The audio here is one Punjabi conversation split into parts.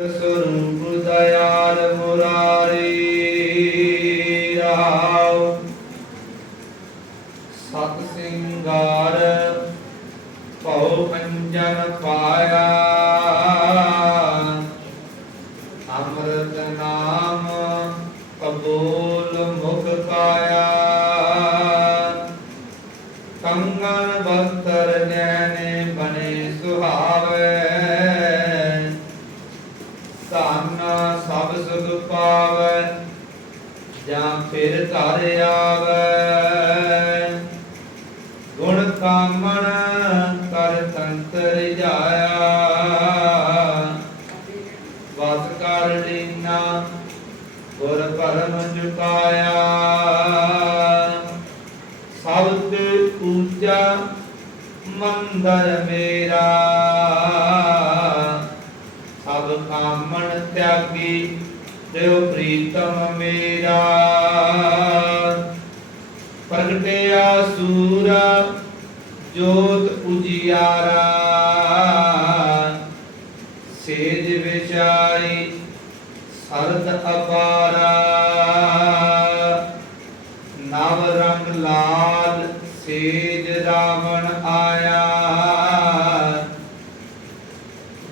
ਸਰੂਪ ਦਇਆਲ ਮੁਰਾਰੀ ਰਾਵ ਸਤ ਸਿੰਗਾਰ ਭਉ ਅੰਜਨ ਪਾਇਆ ਸੁਖ ਪਾਵੈ, ਜਾਂ ਫਿਰ ਘਰ ਆਵੈ। ਗੁਣ ਕਾਮਣ ਕਰ ਤੰਤਰ ਜਾਇਆ। ਵਸ ਕਰ ਲੀਨਾ, ਗੁਰ ਪਰਮ ਚੁਕਾਇਆ ਸਭ ਤੇ ਪੂਜਾ ਮੰਦਰ ਮੇਰਾ। ਕਾਮਣ ਤਿਆਗੀ ਦੇਵ ਪ੍ਰੀਤਮ ਮੇਰਾ। ਪ੍ਰਗਟਿਆ ਸੂਰ, ਜੋਤ ਪੁਜਿਆਰਾ ਸੇਜ ਵਿਚਾਈ ਸਰਦ ਅਪਾਰਾ। ਨਵ ਰੰਗ ਲਾਲ, ਸੇਜ ਰਾਵਣ ਆਇਆ।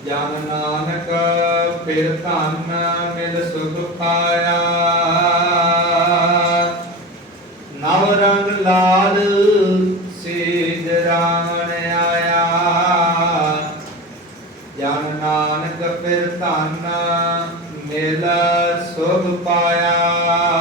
ਜਨ ਨਾਨਕ ਫਿਰ ਧਨ ਮਿਲ ਸੁਖ ਪਾਇਆ। ਨਵ ਰੰਗ ਲਾਲ ਸੇਜ ਰਾਣ ਆਇਆ। ਜਨ ਨਾਨਕ ਫਿਰ ਧਨ ਮਿਲ ਸੁਖ ਪਾਇਆ।